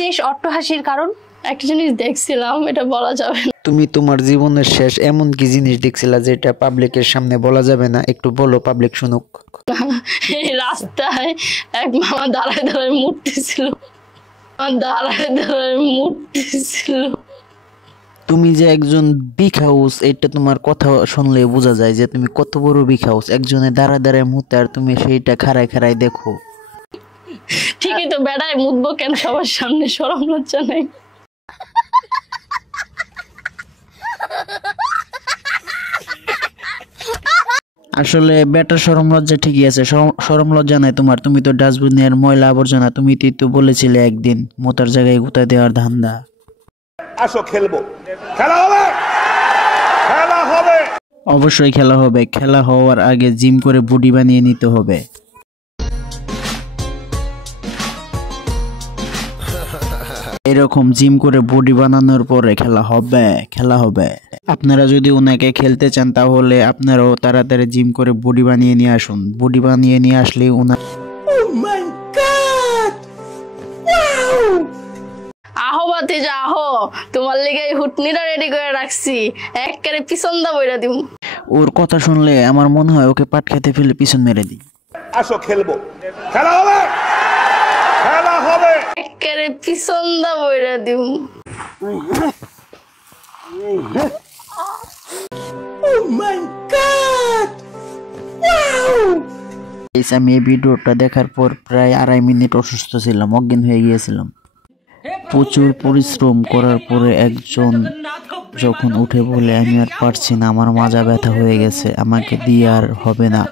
শেষ অট্টহাসির কারণ? একটা জিনিস দেখছিলাম, এটা বলা যাবে না। তুমি তোমার জীবনের শেষ এমন কি জিনিস দেখছিলা যেটা পাবলিকের সামনে বলা যাবে না? একটু বলো, পাবলিক শুনুক। এই রাস্তায় এক মামা দাঁড়ায় দাঁড়ায় মূর্তিছিল, তুমি যে একজন বিগ হাউস, এটা তোমার কথা শুনলে বোঝা যায় যে তুমি কত বড় বিগ হাউস। একজনে দাঁড়ায় দাঁড়ায় মুতে আর তুমি সেইটা খাড়ায় খাড়ায় দেখো। ঠিকই তো, বেড়ায় মুতবো কেন সবার সামনে? শরম লজ্জা নাই? আসলে বেটা শরম লজ্জা ঠিকই আছে, শরম লজ্জা নাই তোমার। তুমি তো ডাস্টবিনের ময়লা আবর্জনা, তুমি তো বলেছিলে একদিন মোতার জায়গায় গুতা দেওয়ার ধান্দা। আসো খেলবো, খেলা হবে, খেলা হবে, অবশ্যই খেলা হবে। খেলা হওয়ার আগে জিম করে বডি বানিয়ে নিতে হবে। এরকম জিম করে বডি বানানোর পরে খেলা হবে। আপনারা যদি ওনাকে খেলতে চান তাহলে আপনারাও তাড়াতাড়ি জিম করে বডি বানিয়ে নিয়ে আসুন। বডি বানিয়ে নিয়ে আসলে ওনার আহো ভাতিজা আহো, তোমার লেগে হুটনিটা রেডি করে রাখছি, একবারে পিছন দা বইরা দিম। ওর কথা শুনলে আমার মনে হয় ওকে পাট খেতে ফেলে পিছন মেরে দিই। আসো খেলবো, খেলা হবে, খেলা হবে, একবারে পিছন দা বইরা দিম। আমি এই ভিডিওটা দেখার পর প্রায় 2.5 মিনিট অসুস্থ ছিলাম, অজ্ঞান হয়ে গিয়েছিলাম। প্রচুর পরিশ্রম করার পরে একজন যখন উঠে বলে আমি আর পারছি না, আমার মাজা ব্যথা হয়ে গেছে, আমাকে দিয়ে আর হবে না,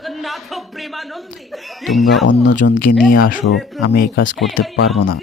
তোমরা অন্যজনকে নিয়ে আসো, আমি এই কাজ করতে পারবো না।